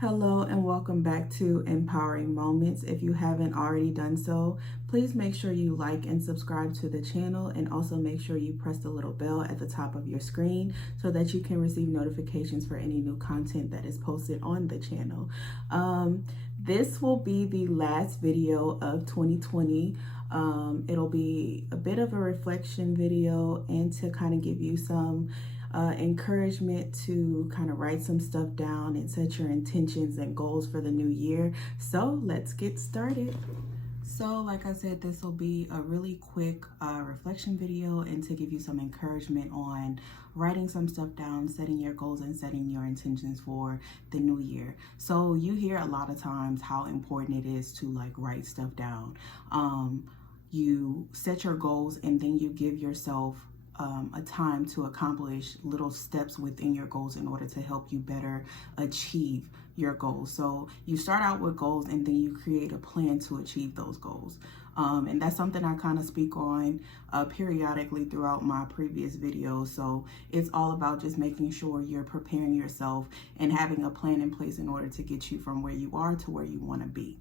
Hello and welcome back to Empowering Moments. If you haven't already done so, please make sure you like and subscribe to the channel, and also make sure you press the little bell at the top of your screen so that you can receive notifications for any new content that is posted on the channel. This will be the last video of 2020. It'll be a bit of a reflection video and to kind of give you some encouragement to kind of write some stuff down and set your intentions and goals for the new year. So let's get started. So like I said, this will be a really quick reflection video and to give you some encouragement on writing some stuff down, setting your goals and setting your intentions for the new year. So you hear a lot of times how important it is to like write stuff down. You set your goals and then you give yourself a time to accomplish little steps within your goals in order to help you better achieve your goals. So you start out with goals and then you create a plan to achieve those goals. And that's something I kind of speak on periodically throughout my previous videos. So it's all about just making sure you're preparing yourself and having a plan in place in order to get you from where you are to where you want to be.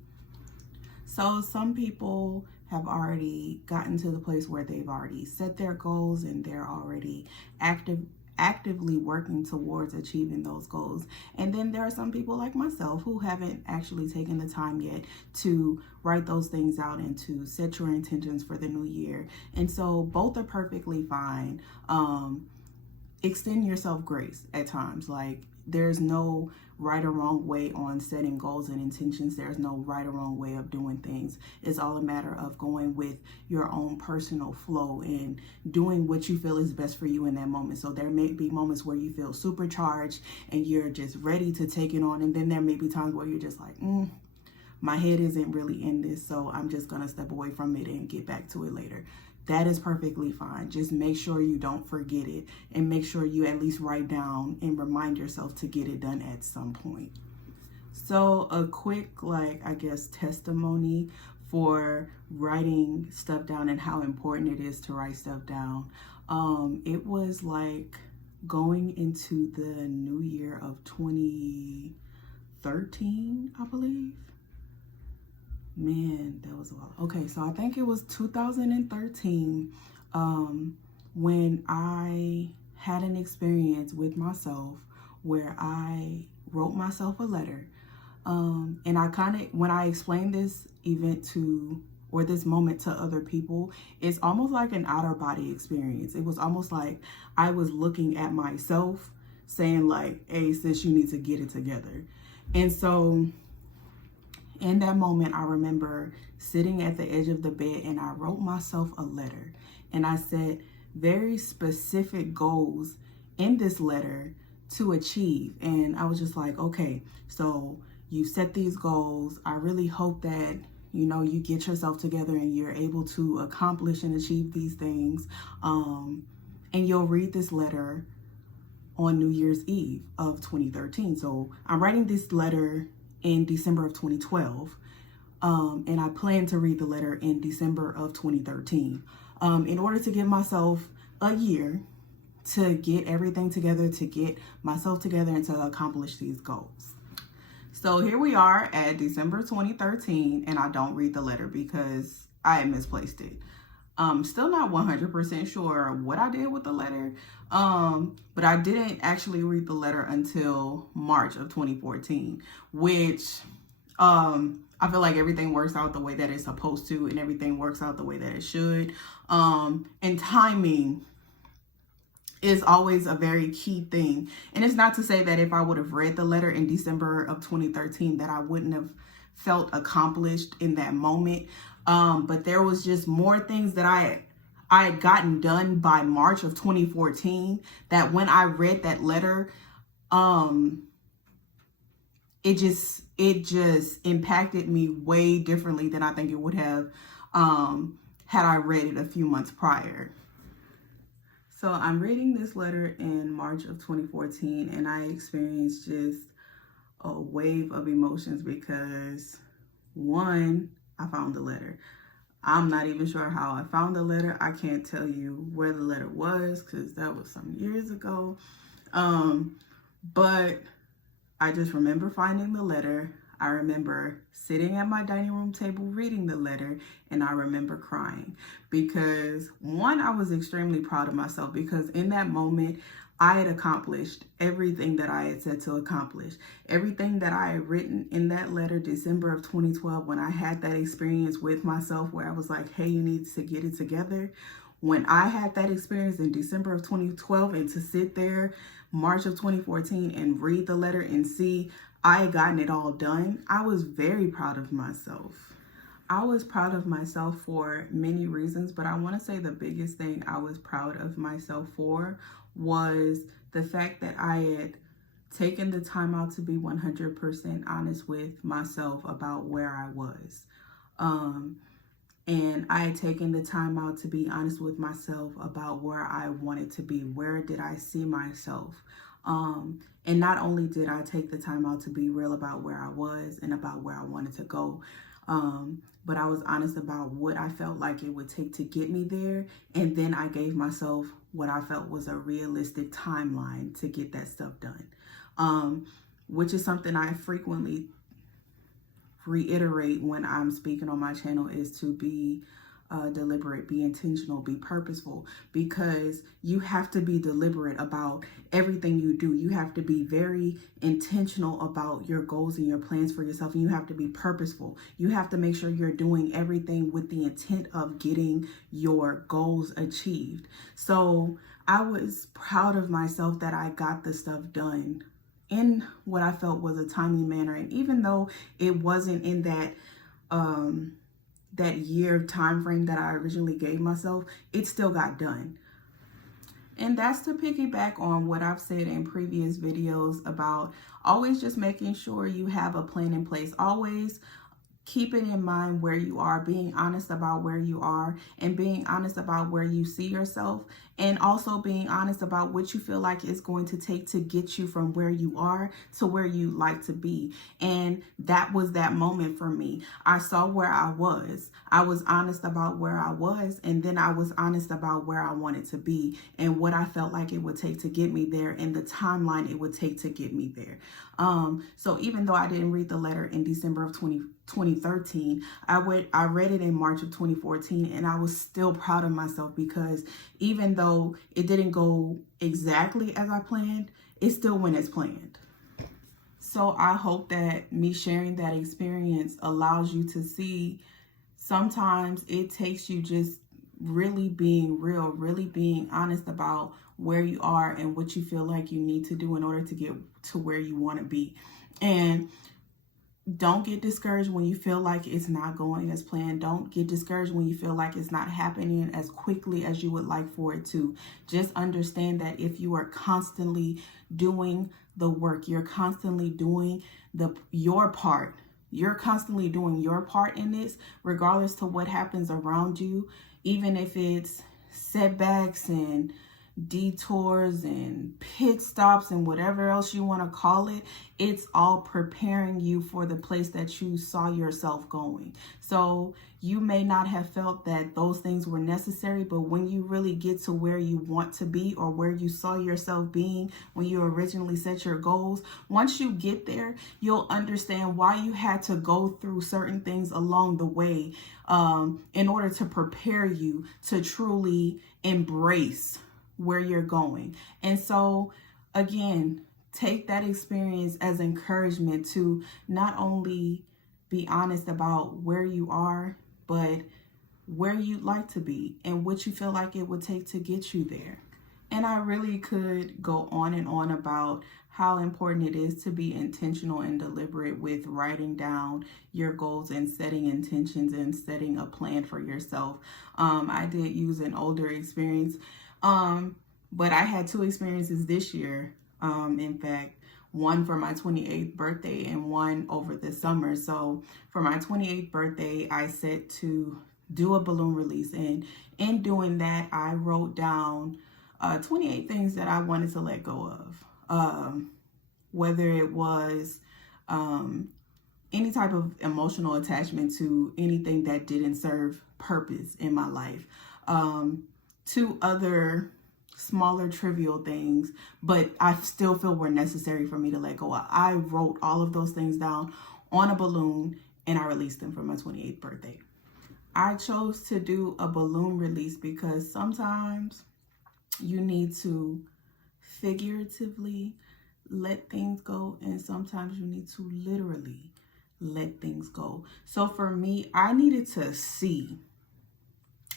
So some people have already gotten to the place where they've already set their goals and they're already actively working towards achieving those goals. And then there are some people like myself who haven't actually taken the time yet to write those things out and to set your intentions for the new year. And so both are perfectly fine. Extend yourself grace at times. Like, there's no right or wrong way on setting goals and intentions. There's no right or wrong way of doing things. It's all a matter of going with your own personal flow and doing what you feel is best for you in that moment. So there may be moments where you feel supercharged and you're just ready to take it on. And then there may be times where you're just like, my head isn't really in this, so I'm just going to step away from it and get back to it later. That is perfectly fine. Just make sure you don't forget it and make sure you at least write down and remind yourself to get it done at some point. So a quick, testimony for writing stuff down and how important it is to write stuff down. It was like going into the new year of 2013, I believe. Man, that was a while. Okay, so I think it was 2013 when I had an experience with myself where I wrote myself a letter. And I when I explained this event or this moment to other people, it's almost like an outer body experience. It was almost like I was looking at myself saying like, hey, sis, you need to get it together. And so in that moment, I remember sitting at the edge of the bed and I wrote myself a letter. And I set very specific goals in this letter to achieve. And I was just like, okay, so you set these goals. I really hope that, you get yourself together and you're able to accomplish and achieve these things. And you'll read this letter on New Year's Eve of 2013. So I'm writing this letter in December of 2012, and I plan to read the letter in December of 2013 in order to give myself a year to get everything together, to get myself together and to accomplish these goals. So here we are at December 2013, and I don't read the letter because I had misplaced it. Still not 100% sure what I did with the letter, but I didn't actually read the letter until March of 2014, which I feel like everything works out the way that it's supposed to and everything works out the way that it should. And timing is always a very key thing. And it's not to say that if I would have read the letter in December of 2013 that I wouldn't have felt accomplished in that moment. But there was just more things that I had gotten done by March of 2014 that when I read that letter, it just impacted me way differently than I think it would have had I read it a few months prior. So I'm reading this letter in March of 2014 and I experienced just a wave of emotions because, one, I found the letter. I'm not even sure how I found the letter. I can't tell you where the letter was because that was some years ago. But I just remember finding the letter. I remember sitting at my dining room table reading the letter, and I remember crying because, one, I was extremely proud of myself because in that moment, I had accomplished everything that I had said to accomplish. Everything that I had written in that letter, December of 2012, when I had that experience with myself where I was like, hey, you need to get it together. When I had that experience in December of 2012 and to sit there March of 2014 and read the letter and see I had gotten it all done, I was very proud of myself. I was proud of myself for many reasons, but I want to say the biggest thing I was proud of myself for was the fact that I had taken the time out to be 100% honest with myself about where I was. And I had taken the time out to be honest with myself about where I wanted to be. Where did I see myself? And not only did I take the time out to be real about where I was and about where I wanted to go, but I was honest about what I felt like it would take to get me there. And then I gave myself what I felt was a realistic timeline to get that stuff done, which is something I frequently reiterate when I'm speaking on my channel, is to be deliberate, be intentional, be purposeful, because you have to be deliberate about everything you do. You have to be very intentional about your goals and your plans for yourself, and you have to be purposeful. You have to make sure you're doing everything with the intent of getting your goals achieved. So I was proud of myself that I got the stuff done in what I felt was a timely manner. And even though it wasn't in that that year time frame that I originally gave myself, it still got done. And that's to piggyback on what I've said in previous videos about always just making sure you have a plan in place. Always keeping in mind where you are, being honest about where you are, and being honest about where you see yourself, and also being honest about what you feel like it's going to take to get you from where you are to where you like to be. And that was that moment for me. I saw where I was. I was honest about where I was, and then I was honest about where I wanted to be and what I felt like it would take to get me there and the timeline it would take to get me there. So even though I didn't read the letter in December of 2013, I read it in March of 2014, and I was still proud of myself because even though it didn't go exactly as I planned, it still went as planned. So I hope that me sharing that experience allows you to see sometimes it takes you just really being real, really being honest about where you are and what you feel like you need to do in order to get to where you want to be. And don't get discouraged when you feel like it's not going as planned. Don't get discouraged when you feel like it's not happening as quickly as you would like for it to. Just understand that if you are constantly doing the work, you're constantly doing your part. You're constantly doing your part in this, regardless to what happens around you, even if it's setbacks and detours and pit stops and whatever else you want to call it. It's all preparing you for the place that you saw yourself going. So you may not have felt that those things were necessary, but when you really get to where you want to be or where you saw yourself being when you originally set your goals, once you get there, you'll understand why you had to go through certain things along the way in order to prepare you to truly embrace where you're going. And so again, take that experience as encouragement to not only be honest about where you are, but where you'd like to be and what you feel like it would take to get you there. And I really could go on and on about how important it is to be intentional and deliberate with writing down your goals and setting intentions and setting a plan for yourself. I did use an older experience, but I had two experiences this year. In fact, one for my 28th birthday and one over the summer. So for my 28th birthday, I set to do a balloon release. And in doing that, I wrote down 28 things that I wanted to let go of. Whether it was any type of emotional attachment to anything that didn't serve purpose in my life. Two other smaller trivial things, but I still feel were necessary for me to let go of. I wrote all of those things down on a balloon and I released them for my 28th birthday. I chose to do a balloon release because sometimes you need to figuratively let things go, and sometimes you need to literally let things go. So for me, I needed to see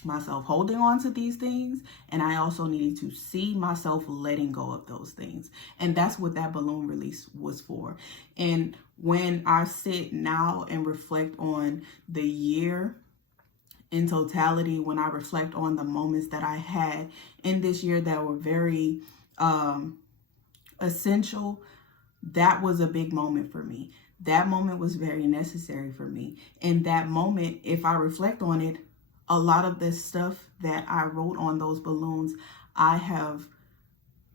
myself holding on to these things, and I also needed to see myself letting go of those things. And that's what that balloon release was for. And when I sit now and reflect on the year in totality, when I reflect on the moments that I had in this year that were very essential, that was a big moment for me. That moment was very necessary for me. And that moment, if I reflect on it, a lot of the stuff that I wrote on those balloons, I have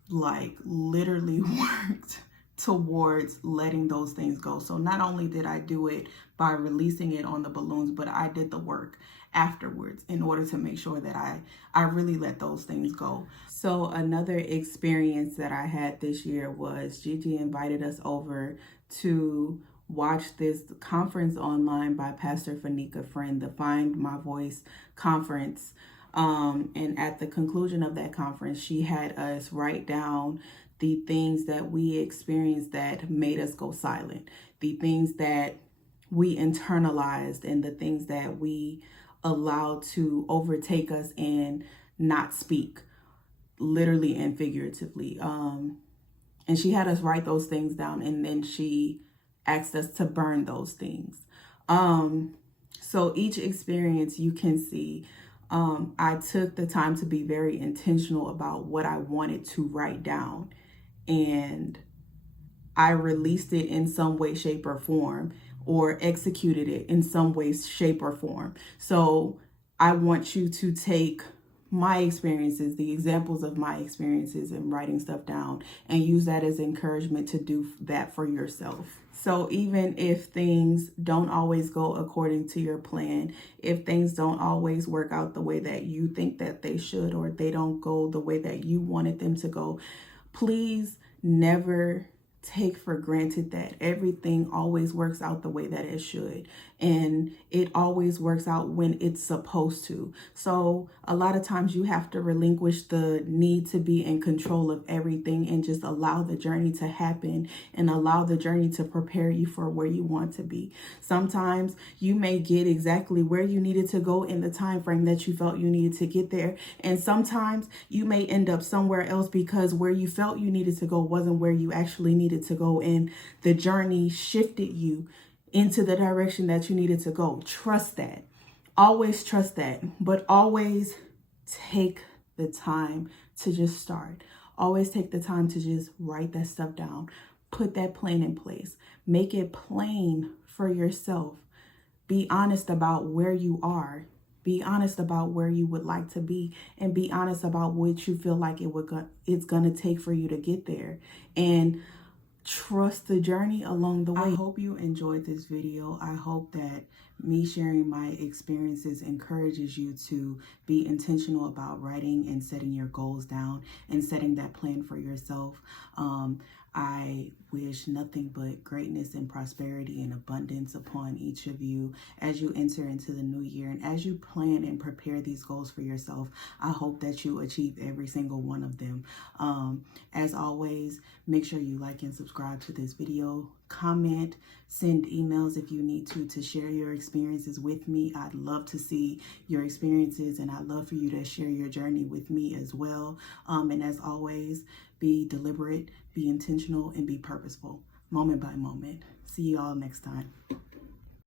like literally worked towards letting those things go. So not only did I do it by releasing it on the balloons, but I did the work afterwards in order to make sure that I really let those things go. So another experience that I had this year was Gigi invited us over to watch this conference online by Pastor Fanika Friend, the Find My Voice conference. And at the conclusion of that conference, she had us write down the things that we experienced that made us go silent, the things that we internalized, and the things that we allowed to overtake us and not speak, literally and figuratively. And she had us write those things down, and then she asked us to burn those things. So each experience you can see, I took the time to be very intentional about what I wanted to write down, and I released it in some way, shape, or form, or executed it in some way, shape, or form. So I want you to take my experiences, the examples of my experiences in writing stuff down, and use that as encouragement to do that for yourself. So even if things don't always go according to your plan, if things don't always work out the way that you think that they should, or they don't go the way that you wanted them to go, please never take for granted that everything always works out the way that it should, and it always works out when it's supposed to. So a lot of times you have to relinquish the need to be in control of everything and just allow the journey to happen and allow the journey to prepare you for where you want to be. Sometimes you may get exactly where you needed to go in the time frame that you felt you needed to get there, and sometimes you may end up somewhere else because where you felt you needed to go wasn't where you actually needed to go, and the journey shifted you into the direction that you needed to go. Trust that. Always trust that, but always take the time to just start. Always take the time to just write that stuff down. Put that plan in place. Make it plain for yourself. Be honest about where you are. Be honest about where you would like to be, and be honest about what you feel like it's going to take for you to get there. And trust the journey along the way. I hope you enjoyed this video. I hope that me sharing my experiences encourages you to be intentional about writing and setting your goals down and setting that plan for yourself. I wish nothing but greatness and prosperity and abundance upon each of you as you enter into the new year, and as you plan and prepare these goals for yourself. I hope that you achieve every single one of them. As always, make sure you like and subscribe to this video. Comment, send emails if you need to share your experiences with me. I'd love to see your experiences, and I'd love for you to share your journey with me as well. And as always, be deliberate, be intentional, and be purposeful, moment by moment. See you all next time.